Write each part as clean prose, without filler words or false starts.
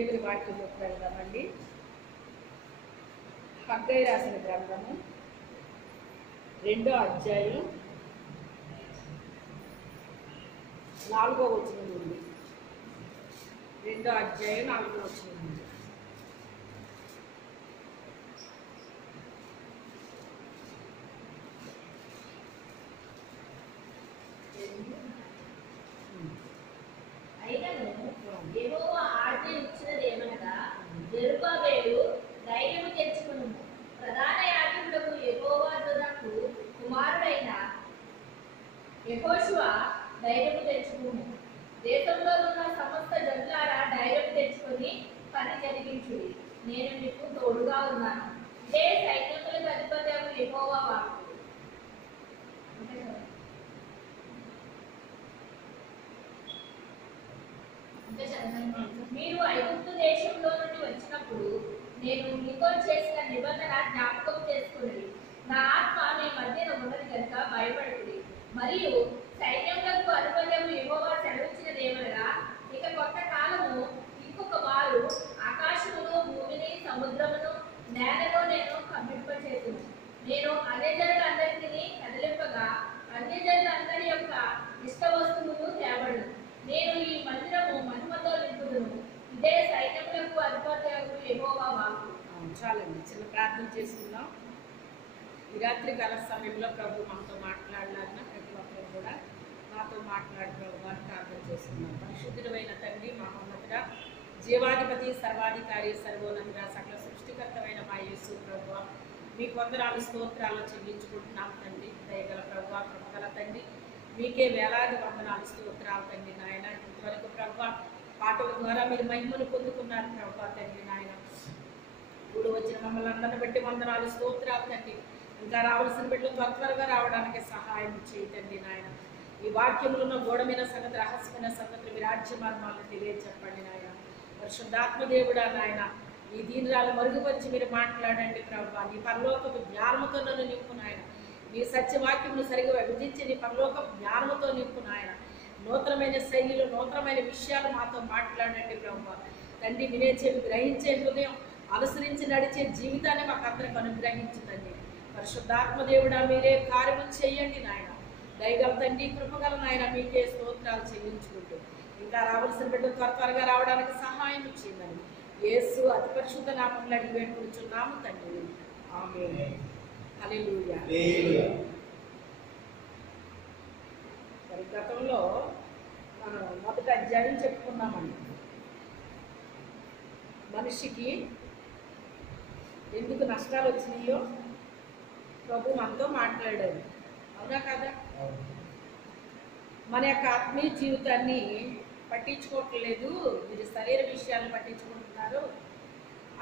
దేవుని వాక్యంలోకి వెళ్దామండి. హగ్గై రాసిన గ్రంథము 2వ అధ్యాయం 4వ వచనం నుండి 2వ అధ్యాయం 4వ వచనం నుండి. యెహోవా ఆజ్ఞ ఇచ్చినదేమనగా, జెరుబ్బాబెలు ధైర్యము తెచ్చుకొనుము. ప్రధాన యాజకుడకు యెహోయాదాకు కుమారుడైన యెహోషువ ధైర్యము తెచ్చుకొనుము. దేశంలో ఉన్న సమస్త జనులారా ధైర్యం తెచ్చుకొని పని జరిగించుడి. నేను మీకు తోడుగా ఉన్నాను. ఇదే సైన్యములకు అధిపతి యెహోవా వాక్కు. మీరు ఐగుప్తు దేశంలో నుండి వచ్చినప్పుడు నేను మీతో చేసిన నిబంధన జ్ఞాపకం చేసుకున్నది. నా ఆత్మ మీ మధ్యన ఉన్నది కనుక భయపడుతుంది. మరియు సైన్యములకు అధిపతి యెహోవా సెలవిచ్చినదేమనగా, ఇక కొత్త కాలము ఇంకొక వారు ఆకాశమును భూమిని సముద్రమును నేలలో నేను కమ్మింపచేతును. నేను అన్యజనులందరినీ కదిలింపగా అన్యజనులందరి యొక్క ఇష్ట వస్తువులు తేబడును. నేను ఈ మందిరము మహిమతో నింపుదును. ఇదే సైన్యములకు అధిపతి యెహోవా వాక్కు. చాలండి, చిన్న ప్రార్థన చేసుకుందాం. ఈ రాత్రి కాల సమయంలో ప్రభు మనతో మాట్లాడాలన్న ప్రతి ఒక్కరు కూడా నాతో మాట్లాడి ప్రభు అని ప్రార్థన చేసుకుందాం. పరిశుద్ధుడైన తండ్రి, మహోన్నతుడా, జీవాధిపతి, సర్వాధికారి, సర్వోన్నతుడా, సకల సృష్టికర్తమైన మా యేసు ప్రభు, మీ వందనాలు స్తోత్రాలు చెల్లించుకుంటున్నాం తండ్రి. దయగల ప్రభు, కృపగల తండ్రి, మీకే వేలాది వందనాలు స్తోత్రాలు తండ్రి నాయన. ఇంతవరకు ప్రభు పాటల ద్వారా మీరు మహిమను పొందుకున్నారు ప్రభు తండ్రి నాయన. ఇప్పుడు వచ్చిన మమ్మల్ని అందరిని బట్టి వందనాలు స్తోత్రాలు తండ్రి. ఇంకా రావాల్సిన బిడ్డలు త్వరగా రావడానికి సహాయం చేయండి నాయన. ఈ వాక్యంలో ఉన్న గోడమైన సంగతి, రహస్యమైన సంగతులు మీ రాజ్య మార్మాలను తెలియజెప్పండి నాయన. పరిశుద్ధాత్మదేవుడా నాయన, ఈ దీనిరాలు మరుగుపరిచి మీరు మాట్లాడండి ప్రభు. నీ పరలోకపు జ్ఞానముతో నన్ను నింపు నాయన. నీ సత్యవాక్యమును సరిగా విభజించి నీ పరలోకపు జ్ఞానముతో నింపు నాయన. నూతనమైన శైలిలో నూతనమైన విషయాలు మాతో మాట్లాడండి ప్రభు తండ్రి. వినే చెవి, గ్రహించే హృదయం, అనుసరించి నడిచే జీవితాన్ని మాకు అందరికి అనుగ్రహించుతండి. పరిశుద్ధాత్మదేవుడా మీరే కార్యము చేయండి నాయన. దయగల తండ్రి, కృపగల నాయన, మీకే స్తోత్రాలు చెల్లించుకుంటూ ఇంకా రావాల్సిన బిడ్డ త్వరగా రావడానికి సహాయం చేయండి. యేసు అతి పరిశుద్ధ నామములో అడిగి వేడుకుంటున్నాము తండ్రి, ఆమేన్. హల్లెలూయా. మరి గతంలో మనం మొదటి అధ్యాయం చెప్పుకున్నామండి. మనిషికి ఎందుకు నష్టాలు వచ్చినాయో ప్రభు మనతో మాట్లాడారు, అవునా కదా? మన యొక్క ఆత్మీయ జీవితాన్ని పట్టించుకోవట్లేదు, మీరు శరీర విషయాలను పట్టించుకుంటున్నారు,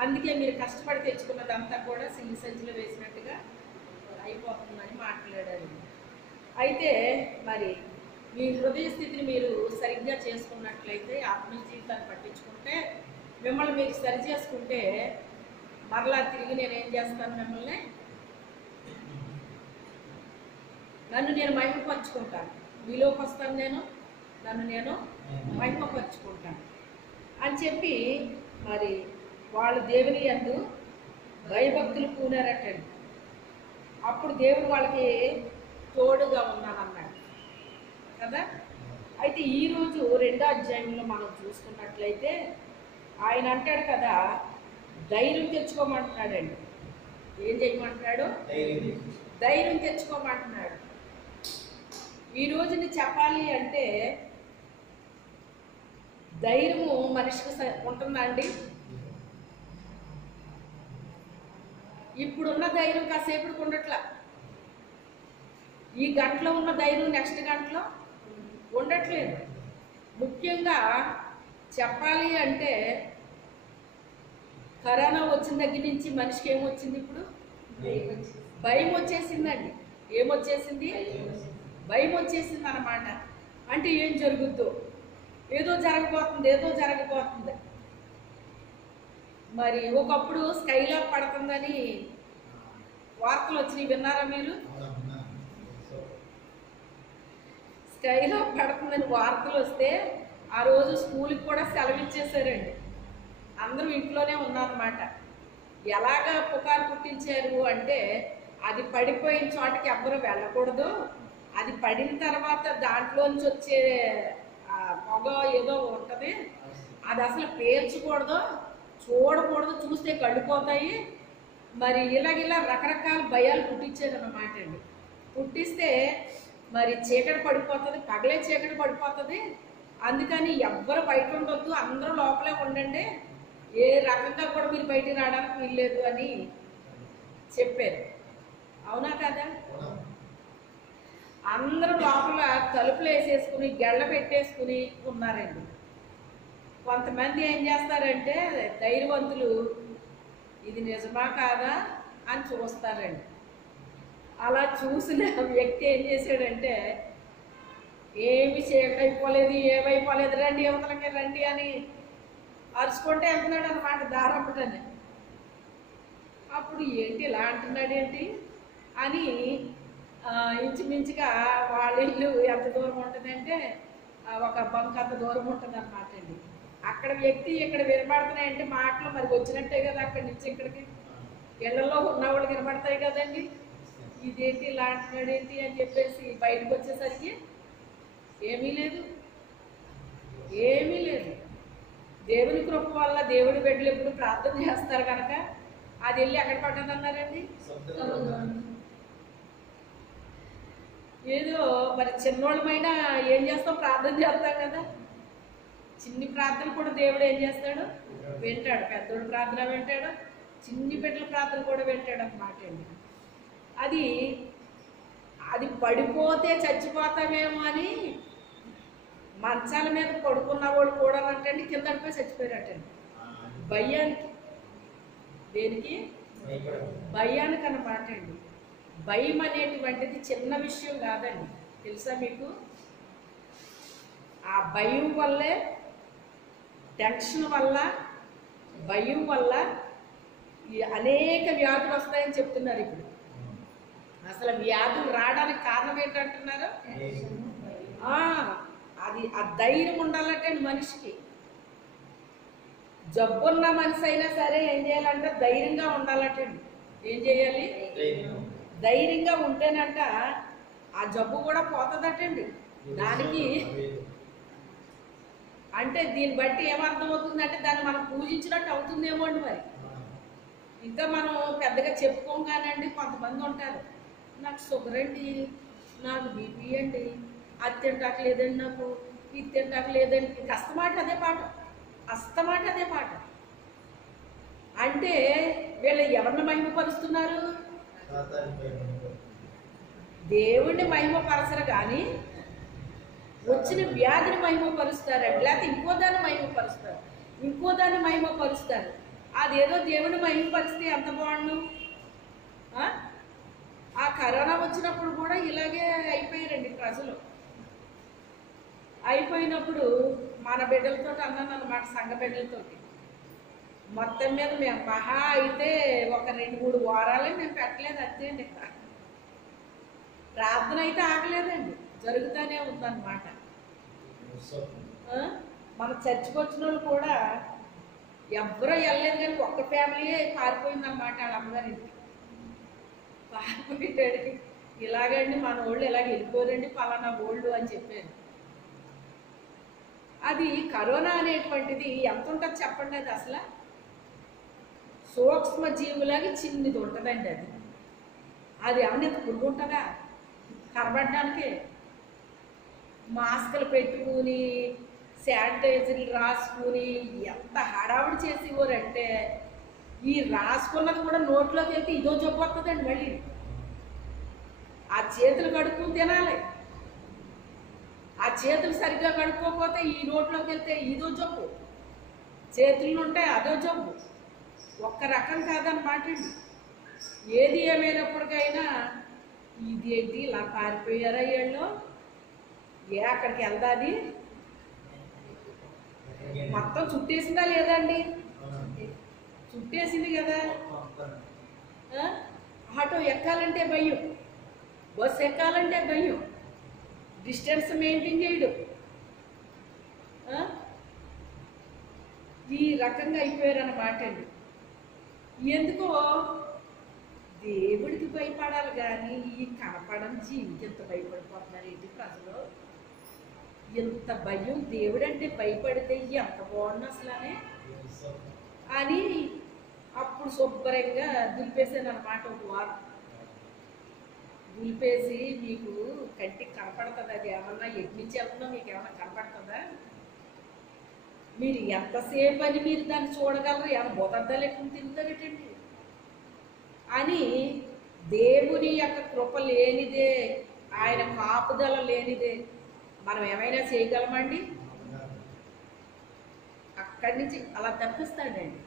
అందుకే మీరు కష్టపడి తెచ్చుకున్నదంతా కూడా సింగి సంచిలో వేసినట్టుగా అయిపోతుందని మాట్లాడారు. అయితే మరి మీ హృదయ స్థితిని మీరు సరిగ్గా చేసుకున్నట్లయితే, ఆత్మీయ జీవితాన్ని పట్టించుకుంటే, మిమ్మల్ని మీరు సరి చేసుకుంటే, మరలా తిరిగి నేనేం చేస్తాను, మిమ్మల్ని నన్ను నేను మహిమపరుచుకుంటాను. మీలోకి వస్తాను, నన్ను నేను మహిమపరుచుకుంటాను అని చెప్పి మరి వాళ్ళు దేవుని యందు భయభక్తులు పూనారటండి. అప్పుడు దేవుడు వాళ్ళకి తోడుగా ఉన్నానన్నాడు కదా. అయితే ఈరోజు 2వ అధ్యాయంలో మనం చూసుకున్నట్లయితే ఆయన అంటాడు కదా, ధైర్యం తెచ్చుకోమంటున్నాడండి. ఏం చేయమంటున్నాడు? ధైర్యం తెచ్చుకోమంటున్నాడు. ఈ రోజుని చెప్పాలి అంటే ధైర్యము మనిషికి ఉంటుందా అండి? ఇప్పుడున్న ధైర్యం కాసేపటికి ఉండట్లా. ఈ గంటలో ఉన్న ధైర్యం నెక్స్ట్ గంటలో ఉండట్లేదు. ముఖ్యంగా చెప్పాలి అంటే కరోనా వచ్చిన దగ్గర నుంచి మనిషికి ఏమొచ్చింది? ఇప్పుడు భయం వచ్చేసిందండి. ఏమొచ్చేసింది? భయం వచ్చేసింది అన్నమాట. అంటే ఏం జరుగుద్దో, ఏదో జరగబోతుంది. మరి ఒకప్పుడు స్కైలో పడుతుందని వార్తలు వచ్చినాయి, విన్నారా మీరు? స్కైలో పడుతుందని వార్తలు వస్తే ఆ రోజు స్కూల్కి కూడా సెలవు ఇచ్చేసారండి. అందరూ ఇంట్లోనే ఉన్నారన్నమాట. ఎలాగ పుకారు పుట్టించారు అంటే, అది పడిపోయిన చోటకి ఎవ్వరూ వెళ్ళకూడదు, అది పడిన తర్వాత దాంట్లోంచి వచ్చే పొగ ఏదో ఉంటుంది, అది అసలు పేల్చకూడదు, చూడకూడదు, చూస్తే కళ్ళిపోతాయి. మరి ఇలాగిలా రకరకాల భయాలు పుట్టించారన్నమాట అండి. పుట్టిస్తే మరి చీకటి పడిపోతుంది, పగలే చీకటి పడిపోతుంది, అందుకని ఎవ్వరు బయట ఉండొద్దు, అందరూ లోపలే ఉండండి, ఏ రకంగా కూడా మీరు బయటికి రావడానికి వీల్లేదు అని చెప్పారు. అవునా కదా? అందరూ లోపల తలుపులు వేసేసుకుని గెళ్ళ పెట్టేసుకుని ఉన్నారండి. కొంతమంది ఏం చేస్తారంటే ధైర్యవంతులు, ఇది నిజమా కాదా అని చూస్తారండి. అలా చూసిన వ్యక్తి ఏం చేశాడంటే, ఏమి చేయకపోలేదు, ఏమైపోలేదు, రండి యువతలకి రండి అని అరుచుకుంటే వెళ్తున్నాడు అనమాట దారమ్మటని. అప్పుడు ఏంటి ఇలా అంటున్నాడు ఏంటి అని ఇంచుమించుగా వాళ్ళ ఇల్లు ఎంత దూరం ఉంటుందంటే ఒక బంక్ అంత దూరం ఉంటుంది అనమాట అండి. అక్కడ వ్యక్తి ఇక్కడ వినబడుతున్నాయంటే మాటలు మరి వచ్చినట్టే కదా అక్కడి నుంచి ఇక్కడికి. ఇళ్లలో ఉన్నవాళ్ళు వినబడతాయి కదండి. ఇదేంటి ఇలా అంటున్నాడు ఏంటి అని చెప్పేసి బయటకు వచ్చేసరికి ఏమీ లేదు, ఏమీ లేదు. దేవుని కృప వల్ల దేవుడి బిడ్డలు ఎప్పుడు ప్రార్థన చేస్తారు కనుక అది వెళ్ళి ఎక్కడ పడ్డదన్నారండి. ఏదో మరి చిన్నోళ్ళమైనా ఏం చేస్తాం, ప్రార్థన చేస్తాం కదా. చిన్ని ప్రార్థన కూడా దేవుడు ఏం చేస్తాడు, వింటాడు. పెద్దోడు ప్రార్థన వింటాడు, చిన్ని బిడ్డల ప్రార్థన కూడా వింటాడు అన్నమాట అండి. అది అది పడిపోతే చచ్చిపోతామేమో అని మంచాల మీద పడుకున్న వాళ్ళు కూడా అంటండి కింద పడిపోయి చచ్చిపోయారటండి. భయానికి, దేనికి? భయానికి అన్నమాట అండి. భయం అనేటువంటిది చిన్న విషయం కాదండి, తెలుసా మీకు? ఆ భయం వల్లే, టెన్షన్ వల్ల, భయం వల్ల ఈ అనేక వ్యాధులు వస్తాయని చెప్తున్నారు. ఇప్పుడు అసలు వ్యాధులు రావడానికి కారణం ఏంటంటున్నారు? అది ఆ ధైర్యం ఉండాలంటండి మనిషికి. జబ్బున్న మనిషి అయినా సరే ఏం చేయాలంటే ధైర్యంగా ఉండాలంటండి. ఏం చేయాలి? ధైర్యంగా ఉంటేనంట ఆ జబ్బు కూడా పోతుందటండి. దానికి అంటే దీన్ని బట్టి ఏమర్థమవుతుందంటే దాన్ని మనం పూజించినట్టు అవుతుందేమో అండి. మరి ఇంకా మనం పెద్దగా చెప్పుకోం కానండి. కొంతమంది ఉంటారు, నాకు షుగర్ అండి, నాకు బీపీ అండి, అది తింటాక లేదండి, నాకు ఇది తింటాక లేదండి. ఇంక అస్తమాట అదే పాట, అస్తమాట అదే పాట. అంటే వీళ్ళు ఎవరిని మహిమపరుస్తున్నారు? దేవుణ్ణి మహిమపరచరు కానీ వచ్చిన వ్యాధిని మహిమపరుస్తారండి. లేకపోతే ఇంకో దాన్ని మహిమపరుస్తారు, ఇంకో దాన్ని మహిమపరుస్తారు. అదేదో దేవుని మహిమపరిస్తే ఎంత బాగుండు. ఆ కరోనా వచ్చినప్పుడు కూడా ఇలాగే అయిపోయారండి ప్రజలు. అయిపోయినప్పుడు మన బిడ్డలతో అన్నాను అన్నమాట, సంఘ బిడ్డలతో. మొత్తం మీద మేము మహా అయితే ఒక 2-3 వారాలే మేము పెట్టలేదు, అంతే అండి. ప్రార్థన అయితే ఆగలేదండి, జరుగుతూనే ఉందన్నమాట. మన చర్చికి వచ్చిన వాళ్ళు కూడా ఎవరో వెళ్ళలేదు కానీ ఒక్క ఫ్యామిలీ పారిపోయిందన్నమాట వాళ్ళ అమ్మగారింటికి. పారిపోయేటాడికి ఇలాగండి మన వాళ్ళు ఇలాగ వెళ్ళిపోరండి పలానా వాళ్ళు అని చెప్పారు. అది కరోనా అనేటువంటిది ఎంత ఉంటుంది చెప్పండి. అది అసలు సూక్ష్మ జీవులాగా చిన్నది ఉంటుందండి. అది ఏమన్నా పురుగు ఉంటుందా కనబడడానికి? మాస్కులు పెట్టుకుని శానిటైజర్లు రాసుకుని ఎంత హడావుడి చేసేవారంటే ఈ రాసుకున్నది కూడా నోట్లోకి వెళ్తే ఇదో జబ్బు వస్తుందండి. మళ్ళీ ఆ చేతులు కడుక్కుని తినాలి, ఆ చేతులు సరిగ్గా కడుక్కోకపోతే ఈ నోట్లోకి వెళ్తే ఇదో జబ్బు, చేతులు ఉంటాయి అదో జబ్బు. ఒక్క రకం కాదన్నమాట అండి. ఏది ఏమైనప్పటికైనా ఇదేంటి ఇలా పారిపోయారా వీళ్ళు, ఏ అక్కడికి వెళ్దాది, మొత్తం చుట్టేసిందా లేదండి? చుట్టేసింది కదా. ఆటో ఎక్కాలంటే భయం, బస్సు ఎక్కాలంటే భయం, డిస్టెన్స్ మెయింటైన్ చేయడం. ఈ రకంగా అయిపోయారన్నమాట అండి. ఎందుకో దేవుడికి భయపడాలి కానీ ఈ కనపడని జీవికి ఎంత భయపడిపోతున్నారు ఏంటి ప్రజలు? ఎంత భయం! దేవుడంటే భయపడితే ఎంత బాగుంది అసలనే అని అప్పుడు శుభ్రంగా దులిపేసాను అనమాట. ఒక వారం దులిపేసి, మీకు కంటికి కనపడుతుంది అది ఏమన్నా ఎట్నుంచి వెళ్తుందో మీకు ఏమన్నా కనపడుతుందా? మీరు ఎంతసేపు అని మీరు దాన్ని చూడగలరు? ఏమైనా బోతద్దాలు ఎక్కువ తిరుగుతారటండి అని. దేవుని యొక్క కృప లేనిదే, ఆయన కాపుదల లేనిదే మనం ఏమైనా చేయగలమండి? అక్కడి నుంచి అలా తప్పిస్తాడండి.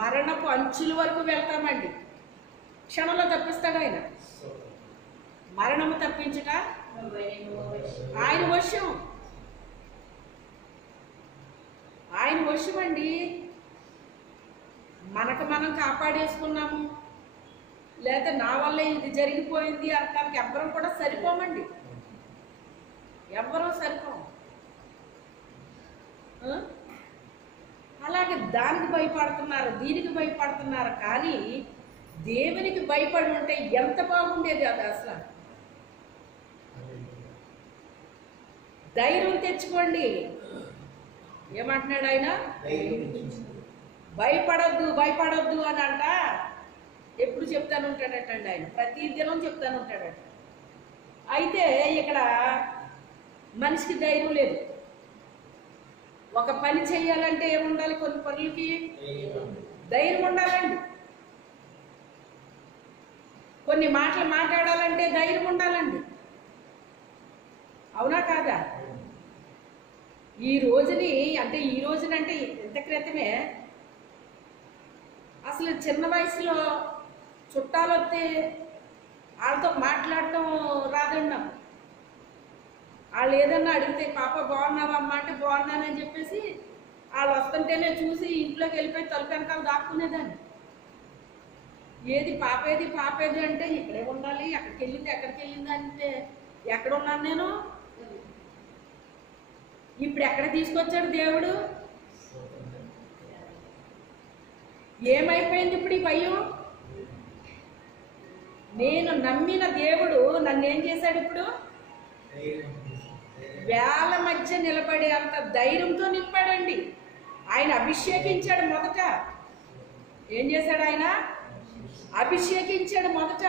మరణపు అంచుల వరకు వెళ్తామండి, క్షణంలో తప్పిస్తాడు ఆయన. మరణము తప్పించుట ఆయన వశం, ఆయన వశం అండి. మనకు మనం కాపాడేసుకున్నాము, లేదా నా వల్ల ఇది జరిగిపోయింది అనడానికి ఎవ్వరం కూడా సరిపోమండి, ఎవ్వరూ సరిపోం. అలాగే దానికి భయపడుతున్నారు, దీనికి భయపడుతున్నారు, కానీ దేవునికి భయపడి ఉంటే ఎంత బాగుండేది. అది అసలు ధైర్యం తెచ్చుకోండి. ఏమంటున్నాడు ఆయన? భయపడొద్దు భయపడొద్దు అని అంట ఎప్పుడు చెప్తాను ఉంటాడటండి ఆయన, ప్రతి దినం చెప్తాను ఉంటాడట. అయితే ఇక్కడ మనిషికి ధైర్యం లేదు. ఒక పని చేయాలంటే ఏముండాలి? కొన్ని పనులకి ధైర్యం ఉండాలండి. కొన్ని మాటలు మాట్లాడాలంటే ధైర్యం ఉండాలండి. అవునా కాదా? ఈ రోజుని అంటే ఇంత క్రితమే అసలు చిన్న వయసులో చుట్టాలు వస్తే వాళ్ళతో మాట్లాడటం రాదండి నాకు. వాళ్ళు ఏదన్నా అడిగితే పాప బాగున్నావా అమ్మ అంటే బాగున్నానని చెప్పేసి వాళ్ళు వస్తుంటేనే చూసి ఇంట్లోకి వెళ్ళిపోయి తలుపు వెనకాల దాక్కునేదాన్ని. ఏది పాపేది అంటే ఇక్కడే ఉండాలి, ఎక్కడికి వెళ్ళింది అంటే ఎక్కడ ఉన్నాను నేను? ఇప్పుడు ఎక్కడ తీసుకొచ్చాడు దేవుడు? ఏమైపోయింది ఇప్పుడు ఈ భయం? నేను నమ్మిన దేవుడు నన్ను ఏం చేశాడు? ఇప్పుడు వేల మధ్య నిలబడే అంత ధైర్యంతో నింపాడండి. ఆయన అభిషేకించాడు మొదట. ఏం చేశాడు ఆయన? అభిషేకించాడు మొదట.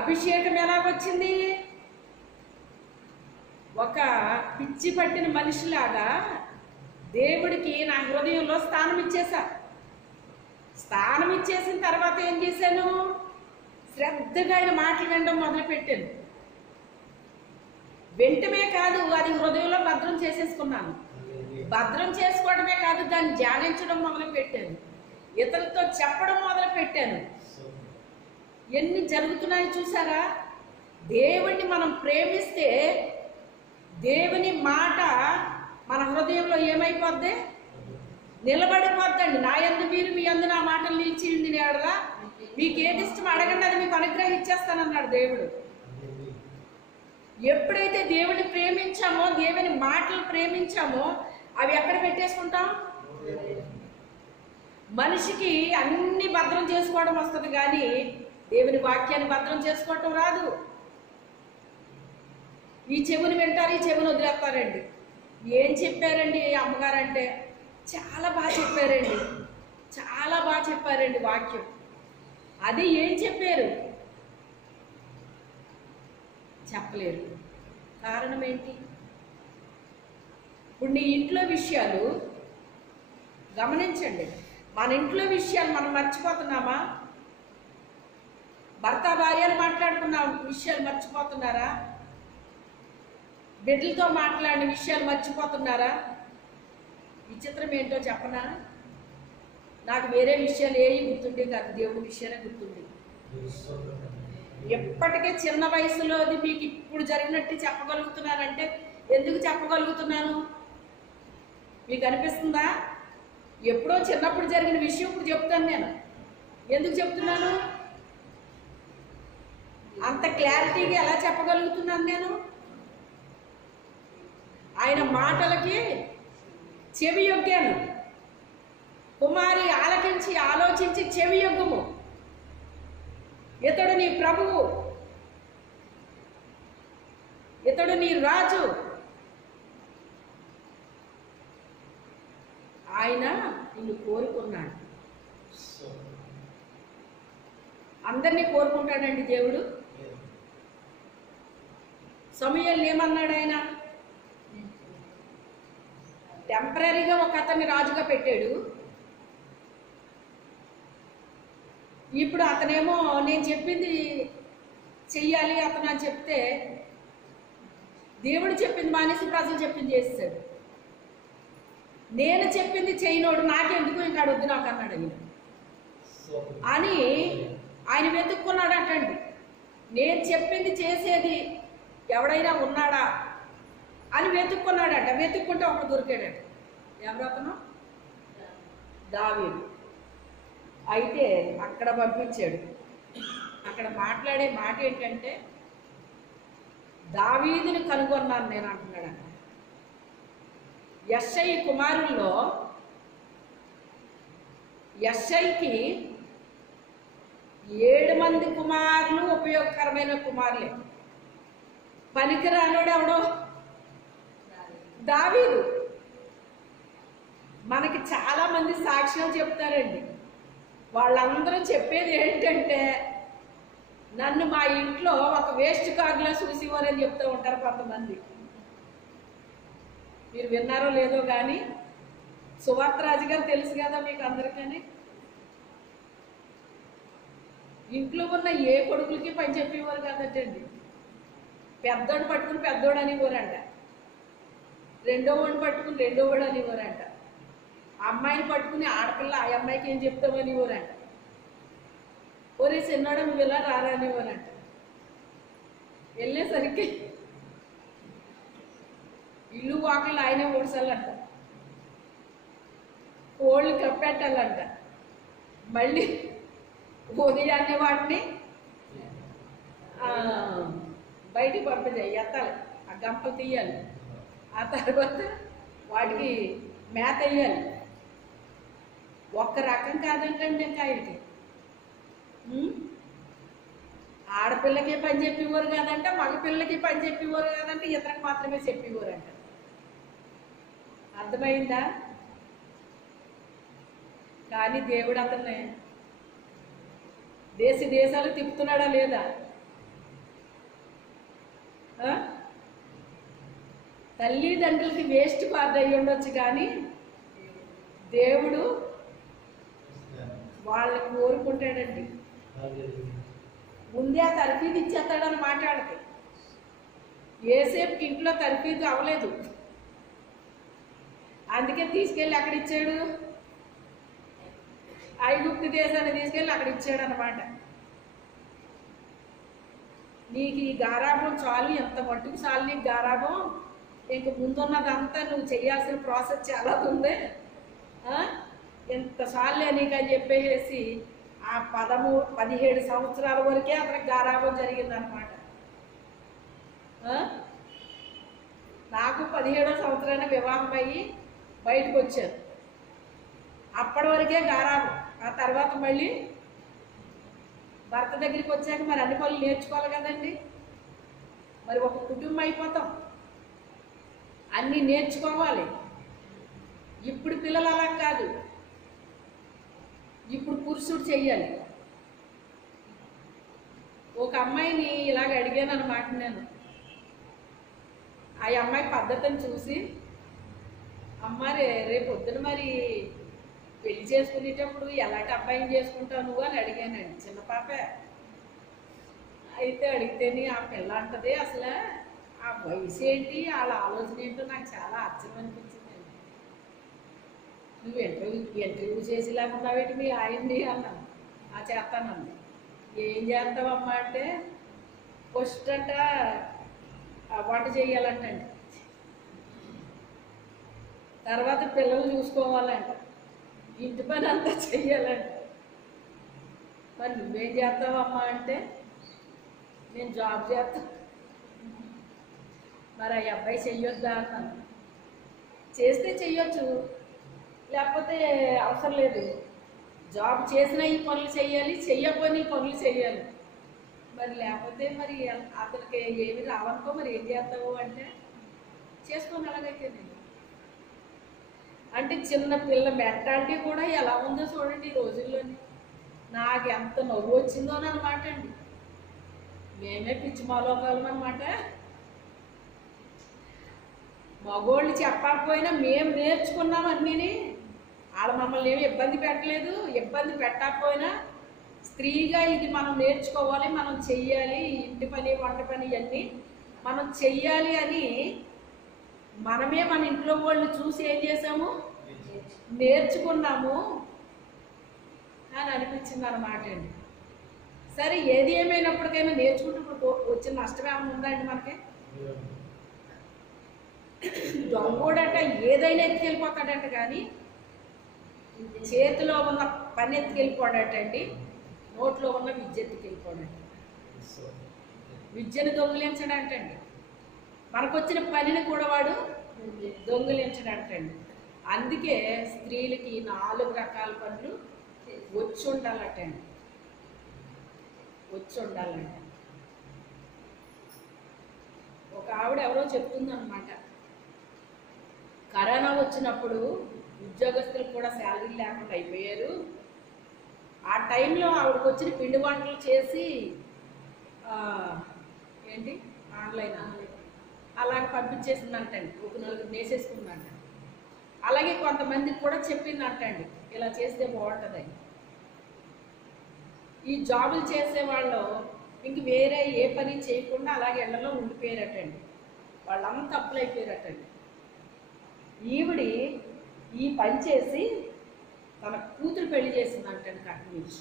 అభిషేకం ఎలా వచ్చింది? ఒక పిచ్చి పట్టిన మనిషిలాగా దేవుడికి నా హృదయంలో స్థానం ఇచ్చేసా. స్థానం ఇచ్చేసిన తర్వాత ఏం చేశాను? శ్రద్ధగా ఆయన మాటలు వినడం మొదలుపెట్టాను. వెంటనే కాదు, అది హృదయంలో భద్రం చేసేసుకున్నాను. భద్రం చేసుకోవడమే కాదు, దాన్ని ధ్యానించడం మొదలుపెట్టాను, ఇతరులతో చెప్పడం మొదలుపెట్టాను. ఎన్ని జరుగుతున్నాయో చూసారా? దేవుణ్ణి మనం ప్రేమిస్తే దేవుని మాట మన హృదయంలో ఏమైపోద్ది? నిలబడిపోద్దండి. నా యందు మీరు, మీ యందు నా మాటలు నిలిచింది నేడలా మీకు ఏది ఇష్టం అడగండి, అది మీకు అనుగ్రహించేస్తానన్నాడు దేవుడు. ఎప్పుడైతే దేవుని ప్రేమించామో, దేవుని మాటలు ప్రేమించామో, అవి ఎక్కడ పెట్టేసుకుంటాం? మనిషికి అన్ని భద్రం చేసుకోవడం వస్తుంది కానీ దేవుని వాక్యాన్ని భద్రం చేసుకోవటం రాదు. ఈ చెవుని వింటారు, ఈ చెవుని వదిలేస్తారండి. ఏం చెప్పారండి అమ్మగారు అంటే? చాలా బాగా చెప్పారండి, చాలా బాగా చెప్పారండి వాక్యం. అది ఏం చెప్పారు? చెప్పలేరు. కారణం ఏంటి? ఇప్పుడు నీ ఇంట్లో విషయాలు గమనించండి. మన ఇంట్లో విషయాలు మనం మర్చిపోతున్నామా? భర్త భార్యలు మాట్లాడుకున్న విషయాలు మర్చిపోతున్నారా? బిడ్డలతో మాట్లాడిన విషయాలు మర్చిపోతున్నారా? విచిత్రం ఏంటో చెప్పనా? నాకు వేరే విషయాలు ఏవి గుర్తుండే కాదు, దేవుడి విషయాలే గుర్తుంది. ఎప్పటికే చిన్న వయసులోది మీకు ఇప్పుడు జరిగినట్టు చెప్పగలుగుతున్నానంటే ఎందుకు చెప్పగలుగుతున్నాను? మీకు అనిపిస్తుందా? ఎప్పుడో చిన్నప్పుడు జరిగిన విషయం ఇప్పుడు చెప్తాను నేను. ఎందుకు చెప్తున్నాను? అంత క్లారిటీగా ఎలా చెప్పగలుగుతున్నాను నేను? ఆయన మాటలకి చెవి యొగ్గాను. కుమారి ఆలకించి ఆలోచించి చెవి యొగ్గుము, ఇతడు నీ ప్రభువు, ఇతడు నీ రాజు. ఆయన నిన్ను కోరుకున్నాడు. అందరినీ కోరుకుంటాడండి దేవుడు. సమూయేలుని ఏమన్నాడు ఆయన? టెంపరీగా ఒక అతన్ని రాజుగా పెట్టాడు. ఇప్పుడు అతనేమో నేను చెప్పింది చెయ్యాలి అతను అని చెప్తే దేవుడు చెప్పింది మానేసి ప్రజలు చెప్పింది చేస్తాడు. నేను చెప్పింది చేయనోడు నాకెందుకు ఇంకా అడొద్దు నాకు అన్నాడు ఆయన. అని ఆయన వెతుక్కున్నాడటండి. నేను చెప్పింది చేసేది ఎవడైనా ఉన్నాడా అని వెతుక్కున్నాడట. వెతుక్కుంటే ఒకడు దొరికాడట. ఎవరు అతను? దావీదు. అయితే అక్కడ పంపించాడు. అక్కడ మాట్లాడే మాట ఏంటంటే దావీదుని కనుగొన్నాను నేను అంటున్నాడు. అక్కడ యెషయి కుమారుల్లో యెషయికి 7 మంది కుమారులు ఉపయోగకరమైన కుమారులే. పనికిరానోడు ఎవడో? దావీదు. మనకి చాలా మంది సాక్ష్యాలు చెప్తారండి. వాళ్ళందరూ చెప్పేది ఏంటంటే నన్ను మా ఇంట్లో ఒక వేస్ట్ కార్డులా చూసేవారని చెప్తూ ఉంటారు కొంతమంది. మీరు విన్నారో లేదో కానీ సువార్తరాజు గారు తెలుసు కదా మీకు అందరికీ. ఇంట్లో ఉన్న ఏ కొడుకులకి పని చెప్పేవారు కదటండి. పెద్దోడు పట్టుకుని పెద్దోడు అనేవారంట, రెండో వాడిని పట్టుకుని రెండో వాడు అనేవారంట, అమ్మాయిని పట్టుకుని ఆడపిల్ల ఆ అమ్మాయికి ఏం చెప్తామనేవారంట, ఒరే చిన్నోడు నువ్వు ఇలా రారా అనేవారంట. వెళ్ళేసరికి ఇల్లు వాకళ్ళు ఆయనే ఓడిసాలంట, కోళ్ళు కప్పెట్టాలంట, మళ్ళీ ఉదయాన్నే వాటిని బయటికి పంపించాలి, ఎత్తాలి, ఆ గంపలు తీయాలి, ఆ తర్వాత వాటికి మేత వేయాలి. ఒక్క రకం కాదంటండి ఇంకా ఆయనకి. ఆడపిల్లకి పని చెప్పేవారు కాదంట, మగపిల్లకి పని చెప్పేవారు కాదంటే, ఇతనికి మాత్రమే చెప్పేవారు అంట. అర్థమైందా? కానీ దేవుడు అతన్ని దేశాలు తిప్పుతున్నాడా లేదా? తల్లిదండ్రులకి వేస్ట్ కార్డు అయ్యి ఉండొచ్చు కానీ దేవుడు వాళ్ళని కోరుకుంటాడండి. ముందే ఆ తరఫీదు ఇచ్చేస్తాడని మాట్లాడితే ఏసేపుకి ఇంట్లో తరఫీదు అవ్వలేదు, అందుకే తీసుకెళ్ళి అక్కడ ఇచ్చాడు, ఐగుప్తు దేశాన్ని తీసుకెళ్ళి అక్కడ ఇచ్చాడు అనమాట. నీకు ఈ గారాబం చాలు, ఎంత మట్టుకు చాలు నీకు గారాబం, ఇంక ముందున్నదంతా నువ్వు చేయాల్సిన ప్రాసెస్ చాలా ఉంది, ఎంత చాలే నీకు అని చెప్పేసి ఆ 17 సంవత్సరాల వరకే అతనికి గారాబం జరిగిందనమాట. నాకు 17వ సంవత్సరాన వివాహం అయ్యి బయటకు వచ్చాను. అప్పటి వరకే గారాబం. ఆ తర్వాత మళ్ళీ భర్త దగ్గరికి వచ్చాక మరి అన్ని పనులు నేర్చుకోవాలి కదండి. మరి ఒక కుటుంబం అయిపోతాం, అన్నీ నేర్చుకోవాలి. ఇప్పుడు పిల్లలు అలా కాదు, ఇప్పుడు పురుషుడు చెయ్యాలి. ఒక అమ్మాయిని ఇలాగ అడిగాను అన్నమాట నేను. ఆ అమ్మాయి పద్ధతిని చూసి, అమ్మ రేపు పొద్దున మరి పెళ్లి చేసుకునేటప్పుడు ఎలాంటి అబ్బాయిని చేసుకుంటావు నువ్వు అని అడిగానండి. చిన్న పాపే. అయితే అడిగితేనే ఆ పిల్ల అంటది, అసలు ఆ వయసు ఏంటి, వాళ్ళ ఆలోచన ఏంటో నాకు చాలా ఆశ్చర్యం అనిపించిందండి. నువ్వు ఇంటర్వ్యూ చేసేలాగున్నావేంటి మీ ఆయన్ని అన్నాను. ఆ చేస్తానండి. ఏం చేస్తావమ్మా అంటే ఫస్ట్ అంట వంట చేయాలంటండి, తర్వాత పిల్లలు చూసుకోవాలంట, ఇంటి పని అంతా చెయ్యాలంట. మరి నువ్వేం చేస్తావమ్మా అంటే నేను జాబ్ చేస్తాను. మరి ఆ అబ్బాయి చెయ్యొద్దా అన్నాను. చేస్తే చెయ్యొచ్చు, లేకపోతే అవసరం లేదు. జాబ్ చేసిన ఈ పనులు చేయాలి, చెయ్యకపోయిన ఈ పనులు చేయాలి. మరి లేకపోతే మరి అతనికి ఏమి రావనుకో మరి ఏం చేస్తావు అంటే చేసుకొని అలాగైతే నేను అంటే చిన్న పిల్ల మెంటాలిటీ కూడా ఎలా ఉందో చూడండి ఈ రోజుల్లోని. నాకు ఎంత నవ్వు వచ్చిందో అనమాట అండి. మేమే పిచ్చి మాలోకాలం అనమాట. మగోళ్ళు చెప్పకపోయినా మేము నేర్చుకున్నాం అన్నీని. వాళ్ళు మమ్మల్ని ఏమి ఇబ్బంది పెట్టలేదు. ఇబ్బంది పెట్టకపోయినా స్త్రీగా ఇది మనం నేర్చుకోవాలి, మనం చెయ్యాలి, ఇంటి పని వంట పని ఇవన్నీ మనం చెయ్యాలి అని మనమే మన ఇంట్లో వాళ్ళు చూసి ఏం చేసాము, నేర్చుకున్నాము అని అనిపించింది అన్నమాట అండి. సరే, ఏది ఏమైనప్పటికైనా నేర్చుకుంటూ వచ్చిన నష్టం ఏమైనా ఉందా అండి మనకి? దొంగోడట ఏదైనా ఎత్తుకెళ్ళిపోతాడట, కానీ చేతిలో ఉన్న పని ఎత్తుకెళ్ళిపోడటండి, నోట్లో ఉన్న విద్య ఎత్తుకెళ్ళిపోడట. విద్యను దొంగిలించడంటండి, మనకొచ్చిన పనిని కూడా వాడు దొంగిలించడంటండి. అందుకే స్త్రీలకి 4 రకాల పనులు వచ్చి ఉండాలటండి, వచ్చి ఉండాలంట. ఒక ఆవిడ ఎవరో చెప్తుందన్నమాట, కరోనా వచ్చినప్పుడు ఉద్యోగస్తులకు కూడా శాలరీ లేకుండా అయిపోయారు. ఆ టైంలో ఆవిడకి వచ్చిన పిండి వంటలు చేసి ఏంటి ఆన్లైన్ అలాగ పంపించేసిందంటండి. ఒక 4 వేసేసుకుందంట. అలాగే కొంతమందికి కూడా చెప్పిందంటండి, ఇలా చేస్తే బాగుంటుందని. ఈ జాబులు చేసేవాళ్ళు ఇంక వేరే ఏ పని చేయకుండా అలాగే ఎండలో ఉండిపోయారటండి. వాళ్ళంతా అప్పులు అయిపోయారటండి. ఈవిడి ఈ పని చేసి తన కూతురు పెళ్లి చేసిందంటండి కట్టించి.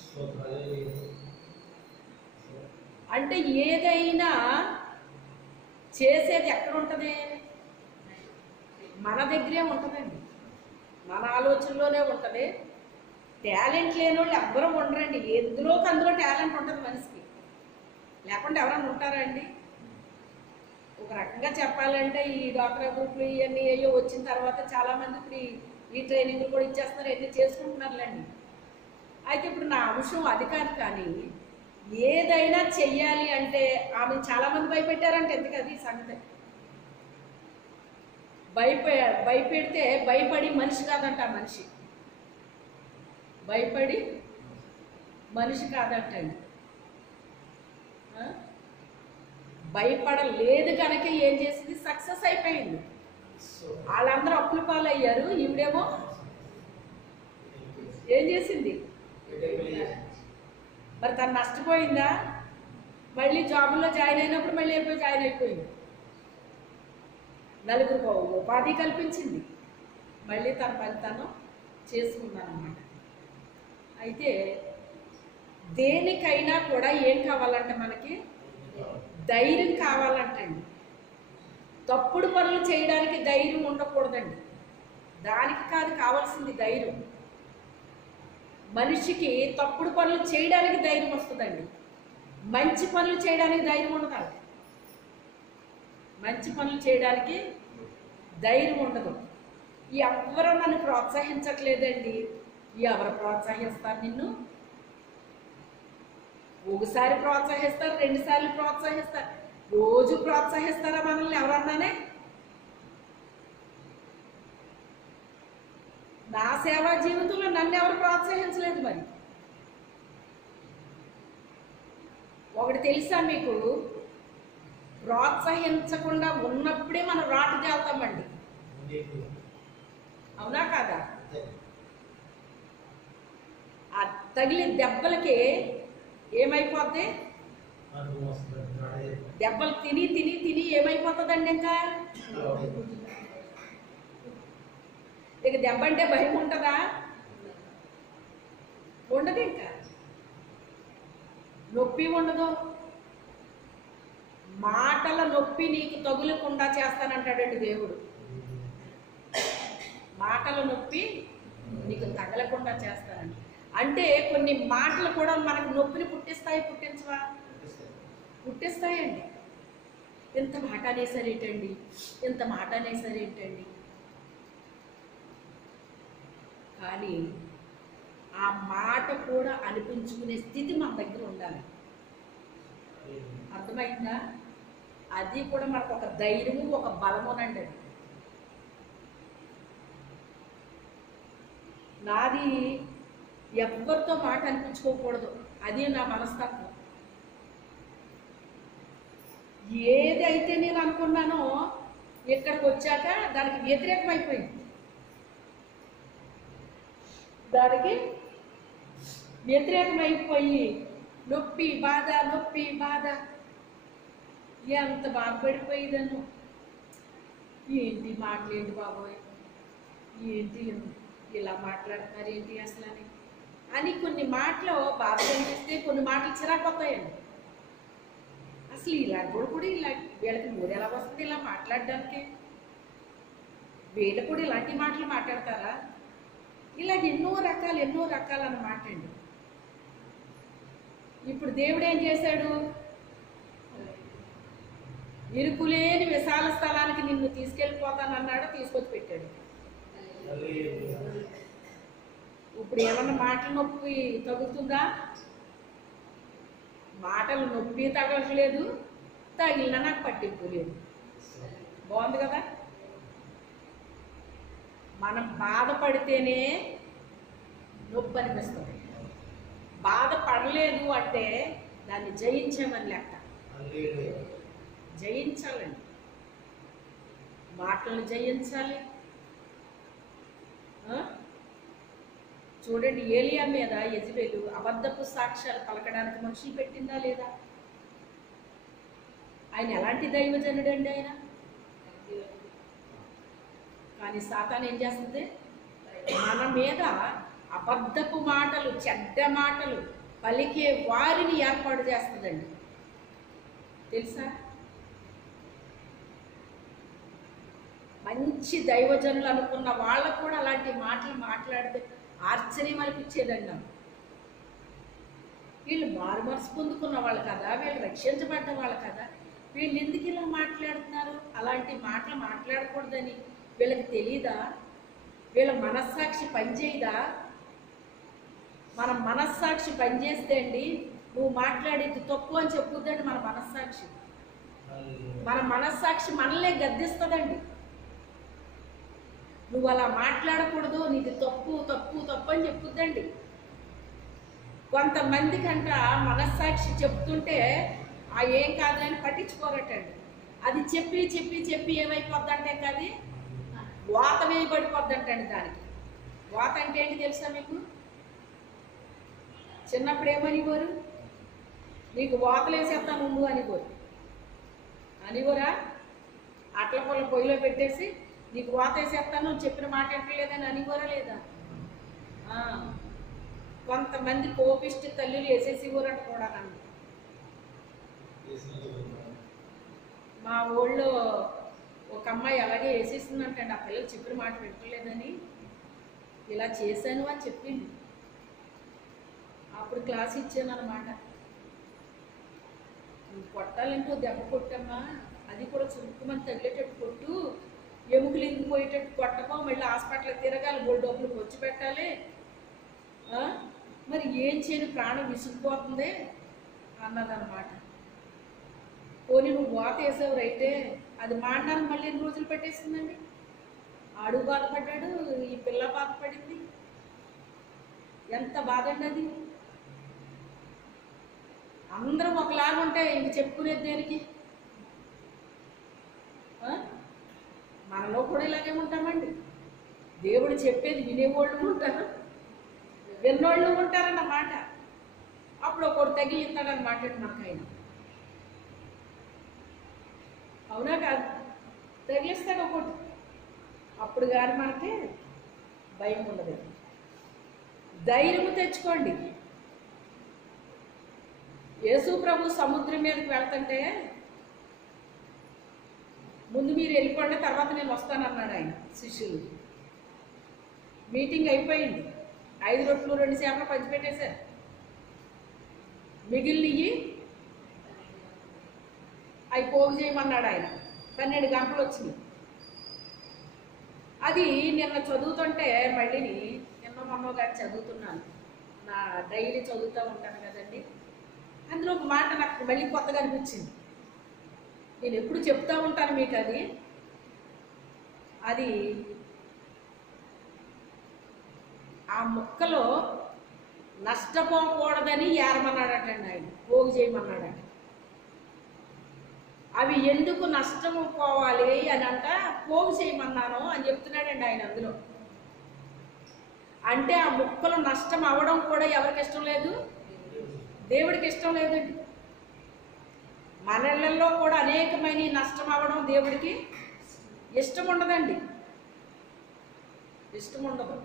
అంటే ఏదైనా చేసేది ఎక్కడ ఉంటుంది? మన దగ్గరే ఉంటుందండి, మన ఆలోచనలోనే ఉంటుంది. టాలెంట్ లేని వాళ్ళు ఎవ్వరూ ఉండరండి. ఎందులోకి అందులో టాలెంట్ ఉంటుంది మనిషికి, లేకుండా ఎవరైనా ఉంటారా అండి? ఒక రకంగా చెప్పాలంటే ఈ డాక్టర్ గ్రూపులు ఇవన్నీ అయ్యో వచ్చిన తర్వాత చాలామంది ఇప్పుడు ఈ ట్రైనింగ్లు కూడా ఇచ్చేస్తున్నారు, ఎన్ని చేసుకుంటున్నారులేండి. అయితే ఇప్పుడు నా అంశం అది కాదు, కానీ ఏదైనా చెయ్యాలి అంటే ఆమె చాలామంది భయపెట్టారంటే ఎందుకు అది సంగతి. భయపెడితే భయపడి మనిషి కాదంట, మనిషి భయపడి మనిషి కాదంటండి. భయపడలేదు కనుక ఏం చేసింది, సక్సెస్ అయిపోయింది. వాళ్ళందరూ అప్పుల పాలయ్యారు, ఈవిడేమో ఏం చేసింది, మరి తను నష్టపోయిందా? మళ్ళీ జాబుల్లో జాయిన్ అయినప్పుడు మళ్ళీ జాయిన్ అయిపోయింది. 4 ఉపాధి కల్పించింది, మళ్ళీ తన పని తను చేసుకుందన్నమాట. అయితే దేనికైనా కూడా ఏం కావాలంటే మనకి ధైర్యం కావాలంటండి. తప్పుడు పనులు చేయడానికి ధైర్యం ఉండకూడదండి, దానికి కాదు కావాల్సింది ధైర్యం. మనిషికి తప్పుడు పనులు చేయడానికి ధైర్యం వస్తుందండి, మంచి పనులు చేయడానికి ధైర్యం ఉండదు. మంచి పనులు చేయడానికి ధైర్యం ఉండదు. ఎవరు నన్ను ప్రోత్సహించట్లేదండి. ఎవరు ప్రోత్సహిస్తారు నిన్ను? ఒకసారి ప్రోత్సహిస్తారు, 2 సార్లు ప్రోత్సహిస్తారు, రోజు ప్రోత్సహిస్తారా మనల్ని ఎవరన్నానే? నా సేవా జీవితంలో నన్ను ఎవరు ప్రోత్సహించలేదు. మరి ఒకటి తెలుసా మీకు, ప్రోత్సహించకుండా ఉన్నప్పుడే మనం రాటు తేల్తామండి, అవునా కాదా? ఆ తగిలే దెబ్బలకి ఏమైపోద్ది, దెబ్బలు తిని తిని తిని ఏమైపోతుందండి, ఇంకా ఇక దెబ్బ అంటే భయం ఉంటుందా? ఉండదు. ఇంకా నొప్పి ఉండదు. మాటల నొప్పి నీకు తగులకుండా చేస్తానంటాడండి దేవుడు. మాటల నొప్పి నీకు తగలకుండా చేస్తానండి. అంటే కొన్ని మాటలు కూడా మనకు నొప్పిని పుట్టిస్తాయి, పుట్టించవా? పుట్టిస్తాయండి. ఇంత మాట అనేసరేంటండి, ఇంత మాట అనేసరేంటండి, కానీ ఆ మాట కూడా అనిపించుకునే స్థితి మన దగ్గర ఉండాలి. అర్థమైందా? అది కూడా మనకు ఒక ధైర్యము, ఒక బలమునండి. అది నాది ఎవరితో మాట అనిపించుకోకూడదు, అది నా మనస్తత్వం. ఏదైతే నేను అనుకున్నానో ఇక్కడికి వచ్చాక దానికి వ్యతిరేకమైపోయింది. దానికి వ్యతిరేకమైపోయి నొప్పి బాధ, నొప్పి బాధ, ఎంత బాధపడిపోయేదాను. ఏంటి మాటలేంటి బాబోయ్, ఏంటి ఇలా మాట్లాడుతున్నారు ఏంటి అసలు అని కొన్ని మాటలు బాధ కనిపిస్తే, కొన్ని మాటలు చిరాకు వస్తాయండి. అసలు ఇలాంటి కూడా ఇలా వీళ్ళకి మూడు ఎలా వస్తుంది ఇలా మాట్లాడడానికి? వీళ్ళు కూడా ఇలాంటి మాటలు మాట్లాడతారా? ఇలాగ ఎన్నో రకాలు అన్నమాట అండి. ఇప్పుడు దేవుడు ఏం చేశాడు? ఇరుకులేని విశాల స్థలానికి నిన్ను తీసుకెళ్ళిపోతానన్నాడు, తీసుకొచ్చి పెట్టాడు. ఇప్పుడు ఏమన్నా మాటలు నొప్పి తగులుతుందా? మాటలు నొప్పి తగలట్లేదు, తగిలినా నాకు పట్టింపు లేదు. బాగుంది కదా? మనం బాధపడితేనే నొప్పి అనిపిస్తుంది. బాధపడలేదు అంటే దాన్ని జయించామని లెక్క. జయించాలండి, మాటలను జయించాలి. చూడండి, ఏలియా మీద యెజబెలు అబద్ధపు సాక్ష్యాలు పలకడానికి మనుషులు పెట్టిందా లేదా? ఆయన ఎలాంటి దైవజనుడు అండి ఆయన? కానీ సాతాను ఏం చేస్తుంది? మన మీద అబద్ధపు మాటలు, చెడ్డ మాటలు పలికే వారిని ఏర్పాటు చేస్తుందండి. తెలుసా? మంచి దైవజనులు అనుకున్న వాళ్ళకు కూడా అలాంటి మాటలు మాట్లాడితే ఆశ్చర్యం అనిపించేదండి నాకు. వీళ్ళు మారు మనసు పొందుకున్న వాళ్ళు కదా, వీళ్ళు రక్షించబడ్డ వాళ్ళు కదా, వీళ్ళు ఎందుకు ఇలా మాట్లాడుతున్నారు? అలాంటి మాటలు మాట్లాడకూడదని వీళ్ళకి తెలీదా? వీళ్ళ మనస్సాక్షి పనిచేయదా? మన మనస్సాక్షి పనిచేస్తే అండి, నువ్వు మాట్లాడేది తప్పు అని చెప్పుద్దండి మన మనస్సాక్షి. మన మనస్సాక్షి మనల్నే గద్దిస్తుందండి. నువ్వు అలా మాట్లాడకూడదు, నీది తప్పు తప్పు తప్పు అని చెప్పుద్దండి. కొంతమంది కంట మనస్సాక్షి చెప్తుంటే ఆ ఏం కాదని పట్టించుకోరటండి. అది చెప్పి చెప్పి చెప్పి ఏమైపోద్దంటే అది వాత వేయబడిపోద్దంటండి. దానికి వాత అంటే ఏంటి తెలుసా మీకు? చిన్నప్పుడు ఏమనివ్వరు? నీకు వాతలేసేస్తాను ఉండు అనివ్వరు. అనివ్వరా? అట్ల పొల పొయ్యిలో పెట్టేసి నీకు వాత వేసేస్తాను, చెప్పిన మాట ఎక్కలేదని అనివ్వరా లేదా? కొంతమంది కోపిష్టి తల్లులు వేసేసి ఇవ్వరంట కూడా. నన్ను మా ఊళ్ళో ఒక అమ్మాయి అలాగే వేసేసిందంటండి. ఆ పిల్లలు చెప్పిన మాట పెట్టలేదని ఇలా చేశాను అని చెప్పింది. అప్పుడు క్లాస్ ఇచ్చాను అన్నమాట. నువ్వు కొట్టాలంటూ దెబ్బ కొట్టమ్మా, అది కూడా చురుక్కుమని తగిలేటట్టు కొట్టు, ఎముకలు ఇంగిపోయేటట్టు కొట్టకో, మళ్ళీ హాస్పిటల్కి తిరగాలి, 3 డబ్బులు వచ్చి పెట్టాలి. మరి ఏం చేయను, ప్రాణం విసిగిపోతుంది అన్నదన్నమాట. పోనీ నువ్వు వాత వేసావు రైతే, అది మాడడానికి మళ్ళీ ఎన్ని రోజులు పెట్టేసిందండి. ఆడు బాధపడ్డాడు, ఈ పిల్ల బాధపడింది. ఎంత బాధ అండి అది. అందరం ఒకలాగా ఉంటే ఇంక చెప్పుకునేది దేనికి? మనలో కూడా ఇలాగే ఉంటామండి. దేవుడు చెప్పేది వినేవాళ్ళు ఉంటారు, విన్నోళ్ళు ఉంటారన్నమాట. అప్పుడు ఒకడు తగిలిస్తాడన్నమాట మనకు ఆయన. అవునా కాదు? తగిలిస్తాడు ఒకటి. అప్పుడు కానీ మనకి భయం ఉండదు. ధైర్యము తెచ్చుకోండి. యేసు ప్రభు సముద్రం మీదకి వెళ్తుంటే ముందు మీరు వెళ్ళిపోండి, తర్వాత నేను వస్తానన్నాడు ఆయన శిష్యులు. మీటింగ్ అయిపోయింది. 5 రొట్టెలు 2 చేపలు పంచిపెట్టేశారు. మిగిలినవి అవి పోగు చేయమన్నాడు ఆయన. 12 గంటలు వచ్చినాయి. అది నిన్న చదువుతుంటే మళ్ళీ నిన్న మొన్న గారు చదువుతున్నాను, నా డైలీ చదువుతూ ఉంటాను కదండి. అందులో ఒక మాట నాకు మళ్ళీ కొత్తగా అనిపించింది. నేను ఎప్పుడు చెప్తూ ఉంటాను మీకు అది ఆ మొక్కలో నష్టపోకూడదని ఏరమన్నాడటండి ఆయన, పోగు చేయమన్నాడట. అవి ఎందుకు నష్టము పోవాలి అని పోగు చేయమన్నాను అని చెప్తున్నాడండి ఆయన అందులో. అంటే ఆ మొక్కలు నష్టం అవ్వడం కూడా ఎవరికి ఇష్టం లేదు? దేవుడికి ఇష్టం లేదండి. మన ఇళ్ళల్లో కూడా అనేకమైన నష్టం అవ్వడం దేవుడికి ఇష్టం ఉండదండి, ఇష్టం ఉండదు.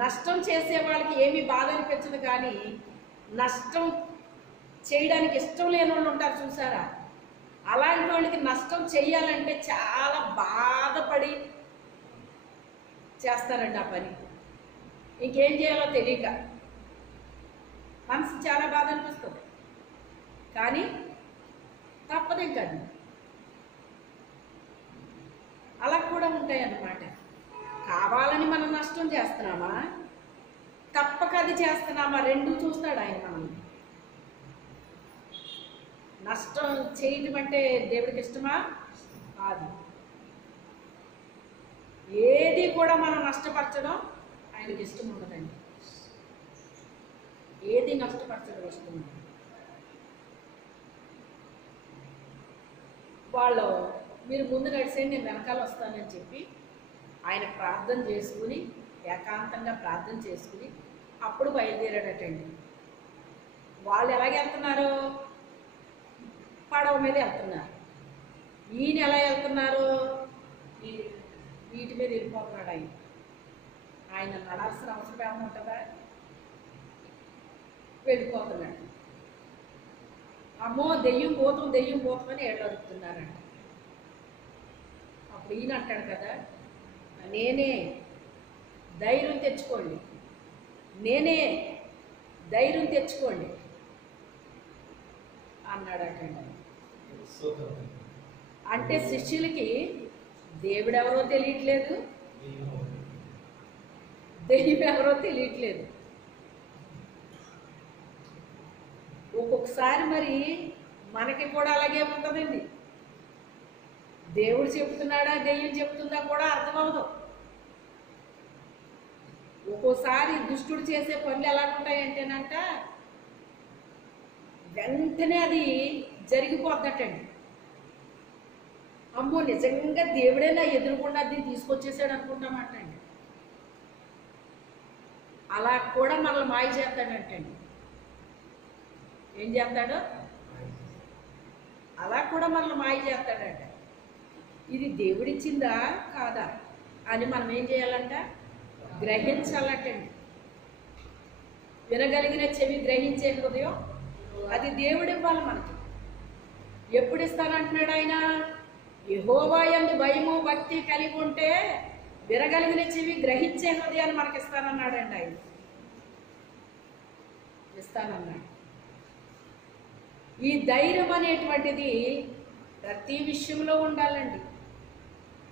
నష్టం చేసే వాళ్ళకి ఏమీ బాధ అనిపించదు, కానీ నష్టం చేయడానికి ఇష్టం లేని వాళ్ళు ఉంటారు చూసారా, అలాంటి వాళ్ళకి నష్టం చెయ్యాలంటే చాలా బాధపడి చేస్తారండి ఆ పని. ఇంకేం చేయాలో తెలియక మనసు చాలా బాధ అనిపిస్తుంది, కానీ తప్పదు ఇంకా. అలా కూడా ఉంటాయి అన్నమాట. కావాలని మనం నష్టం చేస్తున్నామా, తప్పక అది చేస్తున్నామా, రెండు చూస్తాడు ఆయన మనల్ని. నష్టం చేయటం అంటే దేవుడికి ఇష్టమా? కాదు. ఏది కూడా మనం నష్టపరచడం ఆయనకి ఇష్టం ఉండదండి. ఏది నష్టపరచడం ఇష్టం ఉండదు. వాళ్ళు మీరు ముందు నడిచేయండి, నేను వెనకాల వస్తానని చెప్పి ఆయన ప్రార్థన చేసుకుని, ఏకాంతంగా ప్రార్థన చేసుకుని అప్పుడు బయలుదేరాడటండి. వాళ్ళు ఎలాగ వెళ్తున్నారు? పడవ మీద వెళ్తున్నారు. ఈయన ఎలా వెళ్తున్నారు? వీటి మీద వెళ్ళిపోతున్నాడు ఆయన. ఆయన నడాల్సిన అవసరం ఏమంటుందా? వెళ్ళిపోతున్నాడు. అమ్మో దెయ్యం పోతాం దెయ్యం పోతామని ఏళ్ళు అడుగుతున్నారంట. అప్పుడు ఈయన అంటాడు కదా, నేనే, ధైర్యం తెచ్చుకోండి, నేనే, ధైర్యం తెచ్చుకోండి అన్నాడటండి. అంటే శిష్యులకి దేవుడు ఎవరో తెలియట్లేదు, దెయ్యం ఎవరో తెలియట్లేదు. ఒక్కొక్కసారి మరి మనకి కూడా అలాగే ఉంటుందండి. దేవుడు చెప్తున్నాడా దెయ్యం చెప్తుందా కూడా అర్థమవదు. ఒక్కోసారి దుష్టుడు చేసే పనులు ఎలా ఉంటాయంటేనంట, వెంటనే అది జరిగిపోద్దటండి. అమ్మో నిజంగా దేవుడే నా ఎదురుకుండా దీన్ని తీసుకొచ్చేసాడు అనుకుంటామంటండి. అలా కూడా మనల్ని మాయ చేస్తాడంటండి. ఏం చేస్తాడు? అలా కూడా మనల్ని మాయ చేస్తాడంట. ఇది దేవుడిచ్చిందా కాదా అని మనం ఏం చేయాలంట? గ్రహించాలటండి. వినగలిగిన చెవి, గ్రహించే హృదయం అది దేవుడు ఇవ్వాలి మనకి. ఎప్పుడు ఇస్తానంటున్నాడు ఆయన? యెహోవా యందు భయము భక్తి కలిగి ఉంటే వినగలిగిన చెవి, గ్రహించే హృదయాన్ని మనకి ఇస్తానన్నాడండి ఆయన. ఇస్తానన్నాడు. ఈ ధైర్యం అనేటువంటిది ప్రతి విషయంలో ఉండాలండి.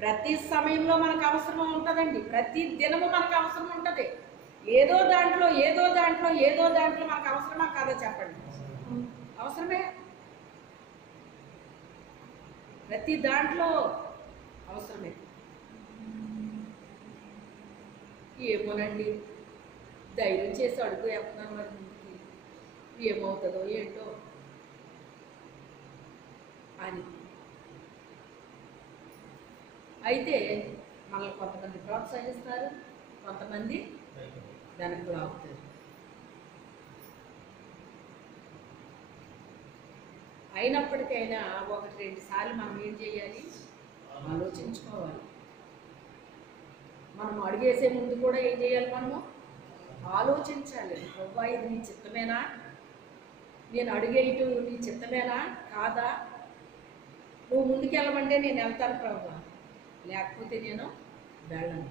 ప్రతి సమయంలో మనకు అవసరం ఉంటుందండి. ప్రతి దినము మనకు అవసరం ఉంటుంది. ఏదో దాంట్లో మనకు అవసరమా కాదా చెప్పండి? అవసరమే. ప్రతి దాంట్లో అవసరమే. ఏమోనండి, ధైర్యం చేసి అడుగు వేస్తున్నాను మరి ముందుకి, ఏమవుతుందో ఏంటో అని. అయితే మనల్ని కొంతమంది ప్రోత్సహిస్తారు, కొంతమంది దానికి లాగుతారు. అయినప్పటికైనా 1-2 సార్లు మనం ఏం చేయాలి? ఆలోచించుకోవాలి. మనం అడిగేసే ముందు కూడా ఏం చేయాలి? మనము ఆలోచించాలి. ప్రభువా ఇది నీ చిత్తమేనా? నేను అడిగేయటం నీ చిత్తమేనా కాదా? నువ్వు ముందుకెళ్ళమంటే నేను వెళ్తాను ప్రభువా, లేకపోతే నేను వెళ్ళను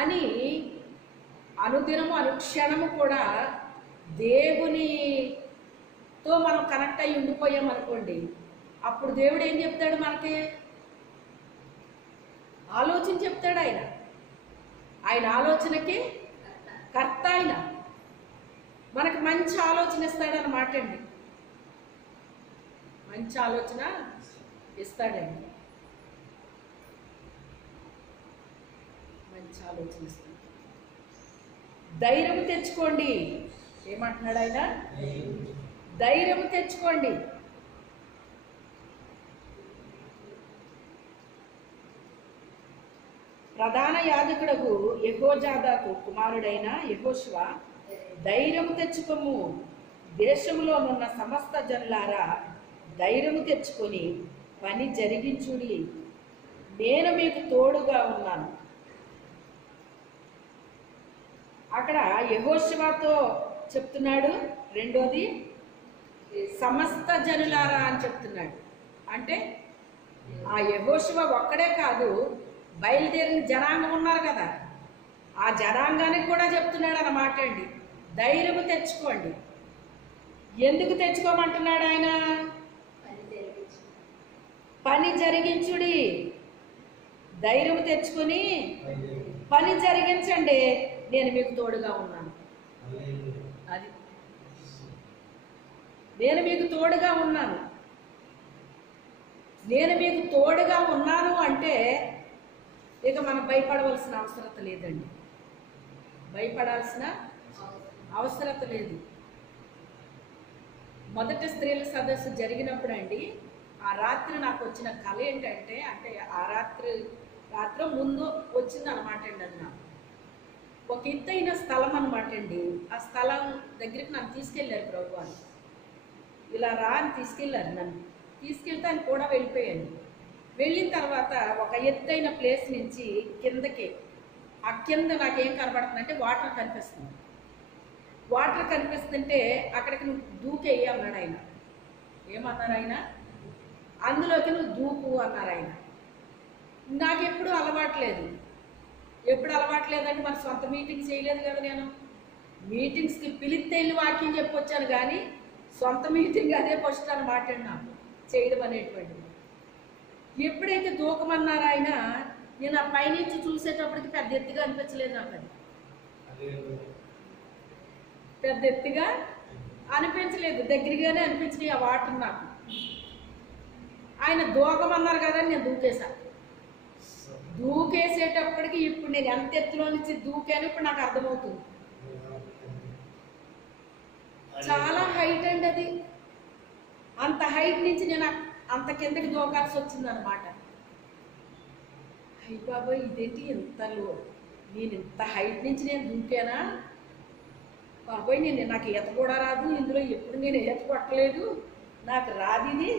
అని అనుదినము అనుక్షణము కూడా దేవునితో మనం కనెక్ట్ అయ్యి ఉండిపోయామనుకోండి, అప్పుడు దేవుడు ఏం చెప్తాడు మనకి? ఆలోచన చెప్తాడు ఆయన. ఆయన ఆలోచనకి కర్త ఆయన. మనకు మంచి ఆలోచన ఇస్తాడన్నమాట అండి. మంచి ఆలోచన ఇస్తాడండి. మంచి ఆలోచన ఇస్తాడు. ధైర్యం తెచ్చుకోండి. ఏమంటున్నాడు ఆయన? ధైర్యం తెచ్చుకోండి. ప్రధాన యాజకుడకు యెహోజాదాకు కుమారుడైన యెహోషువ, ధైర్యము తెచ్చుకొమ్ము, దేశంలో ఉన్న సమస్త జనులారా ధైర్యము తెచ్చుకొని పని జరిగించుడి, నేను మీకు తోడుగా ఉన్నాను. అక్కడ యెహోషువతో చెప్తున్నాడు. రెండోది సమస్త జనులారా అని చెప్తున్నాడు. అంటే ఆ యెహోషువ ఒక్కడే కాదు, బయలుదేరిన జనాంగం ఉన్నారు కదా, ఆ జనాంగానికి కూడా చెప్తున్నాడు అన్నమాట అండి. ధైర్యము తెచ్చుకోండి. ఎందుకు తెచ్చుకోమంటున్నాడు ఆయన? పని జరిగించుడి. ధైర్యం తెచ్చుకొని పని జరిగించండి, నేను మీకు తోడుగా ఉన్నాను. అది నేను మీకు తోడుగా ఉన్నాను. నేను మీకు తోడుగా ఉన్నాను అంటే ఇక మనం భయపడవలసిన అవసరం లేదండి. భయపడాల్సిన అవసరం లేదు. మొదటి స్త్రీల సదస్సు జరిగినప్పుడు అండి, ఆ రాత్రి నాకు వచ్చిన కళ ఏంటంటే, అంటే ఆ రాత్రి ముందు వచ్చింది అనమాట అండి. అది నాకు ఒక ఎత్తైన స్థలం అనమాట అండి. ఆ స్థలం దగ్గరికి నన్ను తీసుకెళ్ళారు ప్రభు అని. ఇలా రా అని తీసుకెళ్ళారు. నన్ను తీసుకెళ్తే ఆయన కూడా వెళ్ళిపోయాను. వెళ్ళిన తర్వాత ఒక ఎత్తైన ప్లేస్ నుంచి కిందకి, ఆ కింద నాకేం కనబడుతుందంటే వాటర్ కనిపిస్తుంది. వాటర్ కనిపిస్తుంటే అక్కడికి నువ్వు దూకేయి అన్నాడు ఆయన. ఏమన్నారు ఆయన? అందులోకి నువ్వు దూకు అన్నారు ఆయన. నాకెప్పుడు అలవాట్లేదు. ఎప్పుడు అలవాట్లేదంటే మన సొంత మీటింగ్స్ చేయలేదు కదా. నేను మీటింగ్స్కి పిలిస్తే వెళ్ళి వాక్యం చెప్పొచ్చాను, కానీ సొంత మీటింగ్ అదే ఫస్ట్ అనమాట నాకు చేయడం అనేటువంటిది. ఎప్పుడైతే దూకమన్నారు ఆయన, నేను ఆ పైనుంచి చూసేటప్పటికి పెద్ద ఎత్తుగా అనిపించలేదు నాకు. అది పెద్ద ఎత్తుగా అనిపించలేదు, దగ్గరగానే అనిపించినాయి ఆ వాటర్ నాకు. ఆయన దూకమన్నారు కదా, నేను దూకేశాను. దూకేసేటప్పటికి ఇప్పుడు నేను ఎంత ఎత్తులో నుంచి దూకాను ఇప్పుడు నాకు అర్థమవుతుంది. చాలా హైట్ అండి అది. అంత హైట్ నుంచి నేను అంత కిందకి దూకాల్సి వచ్చింది అనమాట. అయ్య బాబాయ్, ఇదేంటి ఇంతలో నేను ఇంత హైట్ నుంచి నేను దూకానా బాబాయ్, నాకు ఈత కూడా రాదు, ఇందులో ఎప్పుడు నేను ఈత కొట్టలేదు, నాకు రాదు ఇది,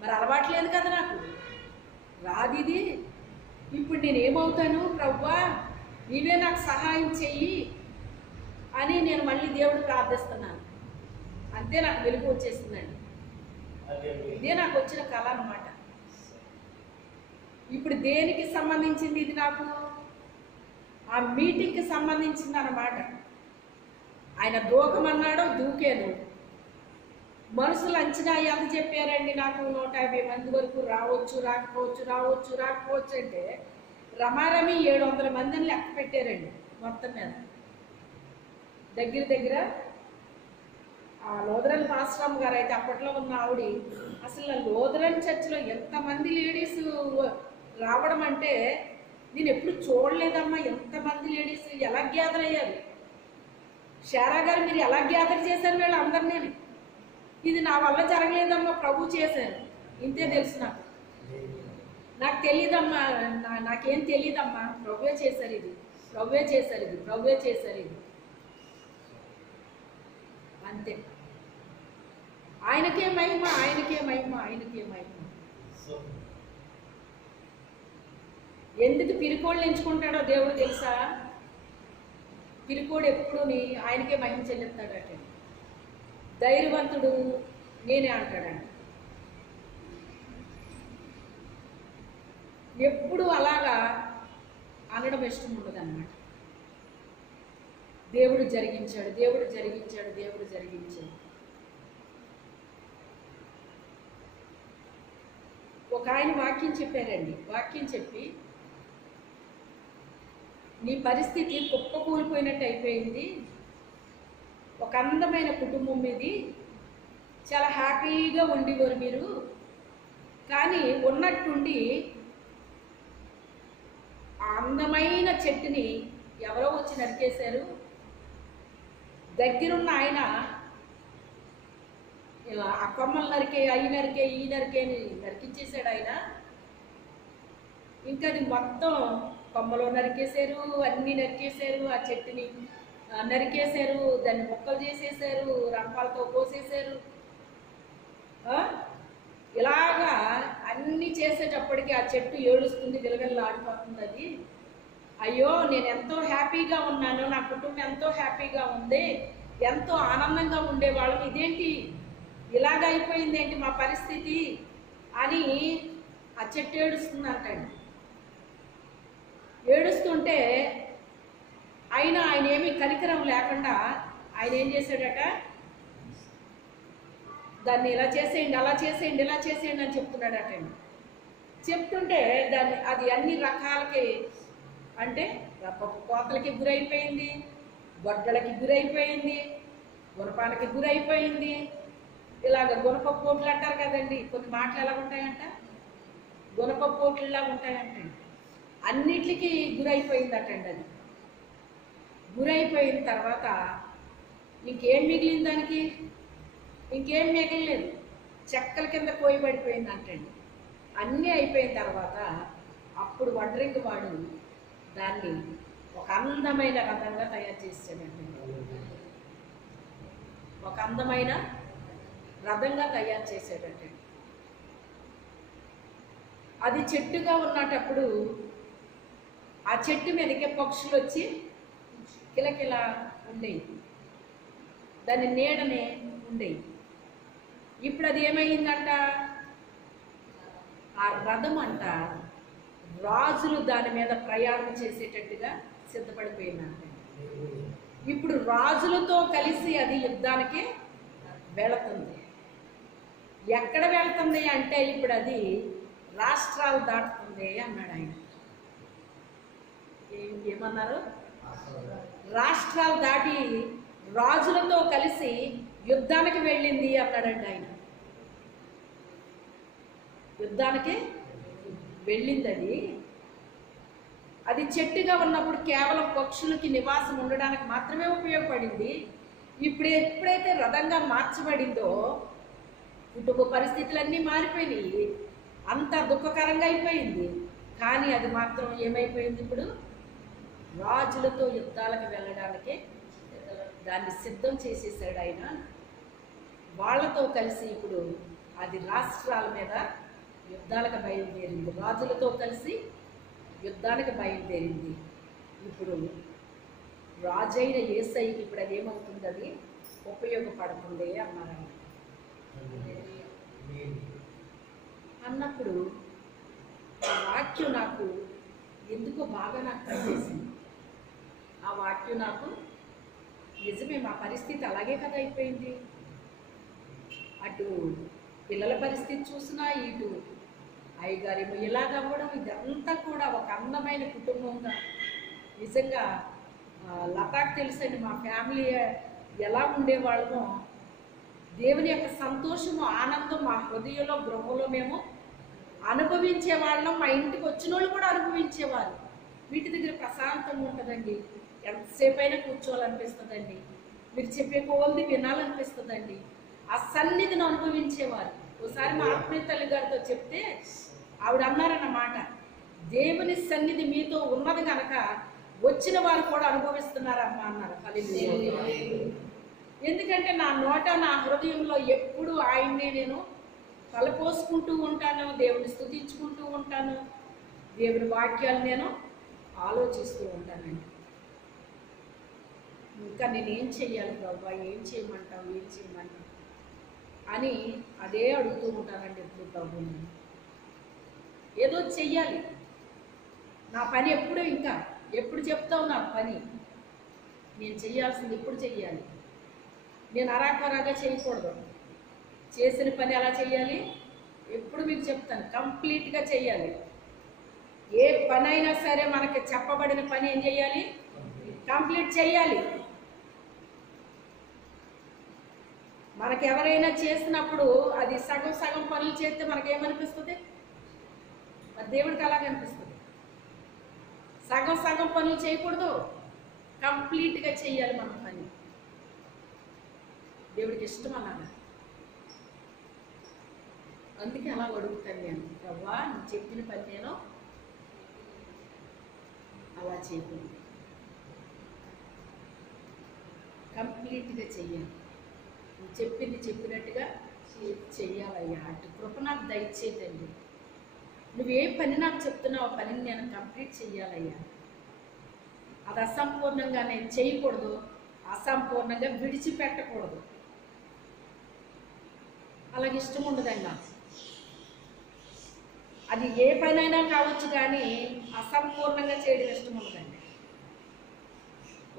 మరి అలవాట్లేదు కదా నాకు, రాదు ఇది, ఇప్పుడు నేనేమవుతాను ప్రభువా, నీవే నాకు సహాయం చెయ్యి అని నేను మళ్ళీ దేవుడు ప్రార్థిస్తున్నాను. అంతే నాకు వెలుగు వచ్చేసిందండి. ఇదే నాకు వచ్చిన కళ అన్నమాట. ఇప్పుడు దేనికి సంబంధించింది ఇది? నాకు ఆ మీటింగ్కి సంబంధించింది అన్నమాట. ఆయన దూకమన్నాడో దూకాను. మనుషులు అంచనా ఎంత చెప్పారండి నాకు? 150 మంది వరకు రావచ్చు, రాకపోవచ్చు అంటే రమారమి 700 మందిని లెక్క పెట్టారండి మొత్తం మీద. దగ్గర ఆ లూథరన్ పాస్టర్ గారు అయితే అప్పట్లో ఉన్న ఆవిడ, అసలు లూథరన్ చర్చిలో ఎంతమంది లేడీస్ రావడం అంటే నేను ఎప్పుడు చూడలేదమ్మా. ఎంతమంది లేడీస్ ఎలా గ్యాదర్ అయ్యారు. షారా గారు, మీరు ఎలా గ్యాదర్ చేశారు వీళ్ళు అందరినీ? ఇది నా వల్ల జరగలేదమ్మా, ప్రభు చేశారు, ఇంతే తెలుసు నాకు. నాకు తెలియదమ్మా, నాకేం తెలియదమ్మా, ప్రభువే చేశారు ఇది, ప్రభువే చేశారు ఇది, అంతే. ఆయనకే మహిమ. ఎందుకు పిరికోళ్ళు ఎంచుకుంటాడో దేవుడు తెలుసా? పిరికోడు ఎప్పుడు ఆయనకే మహిమ చెల్లిస్తాడట. ధైర్యవంతుడు నేనే అంటాడండి. ఎప్పుడు అలాగా అనడం ఇష్టం ఉండదు అన్నమాట. దేవుడు జరిగించాడు. ఒక ఆయన వాక్యం చెప్పారండి. వాక్యం చెప్పి నీ పరిస్థితి కుప్పకూలిపోయినట్టు అయిపోయింది. ఒక అందమైన కుటుంబం మీది, చాలా హ్యాపీగా ఉండేవారు మీరు. కానీ ఉన్నట్టుండి ఆ అందమైన చెట్టుని ఎవరో వచ్చి నరికేశారు. దగ్గరున్న ఆయన ఆ కొమ్మలు నరికే, అవి నరికే, ఈ నరికే అని నరికించేశాడు ఆయన. ఇంకా అది మొత్తం కొమ్మలో నరికేశారు, అన్నీ నరికేశారు, ఆ చెట్టుని నరికేశారు, దాన్ని ముక్కలు చేసేసారు, రంపాలతో కోసేశారు. ఇలాగా అన్నీ చేసేటప్పటికి ఆ చెట్టు ఏడుస్తుంది, విలవిల్లాడిపోతుంది. అది అయ్యో నేను ఎంతో హ్యాపీగా ఉన్నాను, నా కుటుంబం ఎంతో హ్యాపీగా ఉంది, ఎంతో ఆనందంగా ఉండేవాళ్ళం, ఇదేంటి ఇలాగ అయిపోయింది ఏంటి మా పరిస్థితి అని ఆ చెట్టు ఏడుస్తుంది అంటండి. ఏడుస్తుంటే ఆయన ఏమీ కనికరం లేకుండా ఆయన ఏం చేశాడట, దాన్ని ఇలా చేసేయండి, అలా చేసేయండి, ఇలా చేసేయండి అని చెప్తున్నాడట. చెప్తుంటే అది అన్ని రకాలకి, అంటే కోతలకి గురైపోయింది, గొడ్డలకి గురైపోయింది, గుణపాలకి గురైపోయింది. ఇలాగ గుణప పోట్లు అంటారు కదండి, కొన్ని మాటలు ఎలా ఉంటాయంట, గుణప పోట్లులాగా ఉంటాయంట. అన్నిటికీ గురైపోయిందటండి. అది గురైపోయిన తర్వాత ఇంకేం మిగిలింది దానికి? ఇంకేం మిగలలేదు, చెక్కల కింద కోయబడిపోయింది అంటండి. అన్నీ అయిపోయిన తర్వాత అప్పుడు వడ్రింగ్ వాడు దాన్ని ఒక అందమైన రథంగా తయారు చేసాడండి. ఒక అందమైన రథంగా తయారు చేసాడండి. అది చెట్టుగా ఉన్నటప్పుడు ఆ చెట్టు మీదకి పక్షులు వచ్చి కిలకిల ఉండేవి, దాని నీడనే ఉండేవి. ఇప్పుడు అది ఏమైందంట, ఆ రథం అంట రాజులు దాని మీద ప్రయాణం చేసేటట్టుగా సిద్ధపడిపోయిందంట. ఇప్పుడు రాజులతో కలిసి అది యుద్ధానికి వెళుతుంది. ఎక్కడ వెళ్తుంది అంటే ఇప్పుడు అది రాష్ట్రాలు దాటుతుంది అన్నాడు ఆయన. ఏమన్నారు? రాష్ట్రాలు దాటి రాజులతో కలిసి యుద్ధానికి వెళ్ళింది అన్నాడండి ఆయన. యుద్ధానికి వెళ్ళింది అది చెట్టుగా ఉన్నప్పుడు కేవలం పక్షులకి నివాసం ఉండడానికి మాత్రమే ఉపయోగపడింది. ఇప్పుడు ఎప్పుడైతే రథంగా మార్చబడిందో కుటుంబ పరిస్థితులన్నీ మారిపోయినాయి, అంతా దుఃఖకరంగా అయిపోయింది. కానీ అది మాత్రం ఏమైపోయింది, ఇప్పుడు రాజులతో యుద్ధాలకు వెళ్ళడానికి దాన్ని సిద్ధం చేసేసాడు ఆయన. వాళ్ళతో కలిసి ఇప్పుడు అది రాష్ట్రాల మీద యుద్ధాలకు బయలుదేరింది, రాజులతో కలిసి యుద్ధానికి బయలుదేరింది. ఇప్పుడు రాజైన యేసయ్యకి ఇప్పుడు అది ఏమవుతుంది, అది ఉపయోగపడుతుంది అన్నారు. అన్నప్పుడు ఆ వాక్యం నాకు ఎందుకో బాగా నాకు పనిచేసింది. ఆ వాక్యం నాకు నిజమే, మా పరిస్థితి అలాగే కదా అయిపోయింది. అటు పిల్లల పరిస్థితి చూసినా, ఇటు అయ్యగారేమో ఇలాగ అవ్వడం, ఇదంతా కూడా ఒక అందమైన కుటుంబంగా. నిజంగా లతాకు తెలుసండి మా ఫ్యామిలీ ఎలా ఉండేవాళ్ళమో. దేవుని యొక్క సంతోషము, ఆనందం మా హృదయంలో, గృహంలో మేము అనుభవించేవాళ్ళం. మా ఇంటికి వచ్చిన వాళ్ళు కూడా అనుభవించేవారు. వీటి దగ్గర ప్రశాంతంగా ఉంటుందండి, ఎంతసేపు అయినా కూర్చోవాలనిపిస్తుందండి, మీరు చెప్పే కోల్ది వినాలనిపిస్తుందండి. ఆ సన్నిధిని అనుభవించేవారు. ఒకసారి మా ఆత్మీయ తల్లి గారితో చెప్తే ఆవిడ అన్నారన్నమాట, దేవుని సన్నిధి మీతో ఉన్నది కనుక వచ్చిన వారు కూడా అనుభవిస్తున్నారమ్మా అన్నారు. హల్లెలూయా. ఎందుకంటే నా నోట, నా హృదయంలో ఎప్పుడు ఆయన్నే నేను తలపోసుకుంటూ ఉంటాను, దేవుని స్తుతించుకుంటూ ఉంటాను, దేవుని వాక్యాలు నేను ఆలోచిస్తూ ఉంటానండి. ఇంకా నేనేం చెయ్యాలి బాబా, ఏం చేయమంటావు, ఏం చేయమంటావు అని అదే అడుగుతూ ఉంటానండి ఎప్పుడు ప్రభుని. ఏదో చెయ్యాలి, నా పని ఎప్పుడు చెప్తావు నా పని, నేను చెయ్యాల్సింది ఎప్పుడు చెయ్యాలి. నేను అరాకొరాగా చేయకూడదు, చేసిన పని ఎలా చెయ్యాలి ఎప్పుడు మీకు చెప్తాను, కంప్లీట్గా చెయ్యాలి. ఏ పని అయినా సరే మనకి చెప్పబడిన పని ఏం చేయాలి? కంప్లీట్ చేయాలి. మనకి ఎవరైనా చేసినప్పుడు అది సగం సగం పనులు చేస్తే మనకేమనిపిస్తుంది? మరి దేవుడికి అలాగే అనిపిస్తుంది. సగం సగం పనులు చేయకూడదు, కంప్లీట్గా చేయాలి మన పని. దేవుడికి ఇష్టం అలాగా. అందుకే అలా అడుగుతాను నేను, ప్రభా నువ్వు చెప్పిన పని నేను అలా చేయకూడదు, కంప్లీట్గా చెయ్యాలి. నువ్వు చెప్పింది చెప్పినట్టుగా చెయ్యాలయ్యా. అటు కృప నాకు దయచేతండి. నువ్వు ఏ పని నాకు చెప్తున్నావు ఆ పనిని నేను కంప్లీట్ చెయ్యాలయ్యా. అది అసంపూర్ణంగా నేను చేయకూడదు, అసంపూర్ణంగా విడిచిపెట్టకూడదు. అలాగే ఇష్టం ఉండదండి నాకు. అది ఏ పనైనా కావచ్చు కానీ అసంపూర్ణంగా చేయడం ఇష్టం ఉండదండి.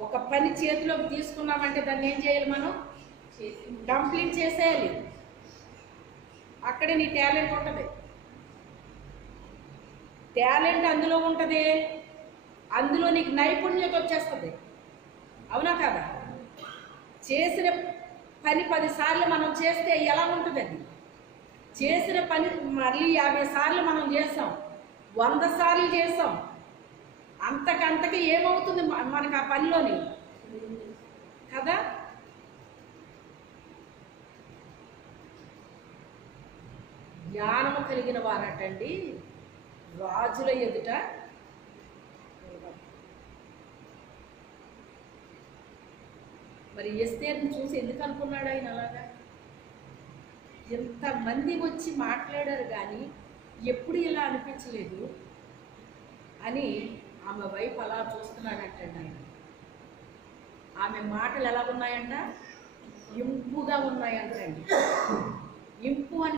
ఒక పని చేతిలోకి తీసుకున్నామంటే దాన్ని ఏం చేయాలి? మనం కంప్లీట్ చేసేయాలి. అక్కడే నీ టాలెంట్ ఉంటుంది. టాలెంట్ అందులో ఉంటుంది, అందులో నీకు నైపుణ్యత వచ్చేస్తుంది. అవునా కదా? చేసిన పని 10 సార్లు మనం చేస్తే ఎలా ఉంటుంది? అది చేసిన పని మళ్ళీ 50 సార్లు మనం చేస్తాం, 100 సార్లు చేస్తాం. అంతకంతకి ఏమవుతుంది మనకు ఆ పనిలోని కదా? జ్ఞానము కలిగిన వారటండి రాజుల ఎదుట మరి ఎస్తేర్ని చూసి ఎందుకు అనుకున్నాడు ఆయన అలాగా? ఎంతమంది వచ్చి మాట్లాడారు కానీ ఎప్పుడు ఇలా అనిపించలేదు అని ఆమె వైపు అలా చూస్తున్నాడంటండి ఆయన. ఆమె మాటలు ఎలా ఉన్నాయంట? ఇంపుగా ఉన్నాయంటండి. ఇంపు అని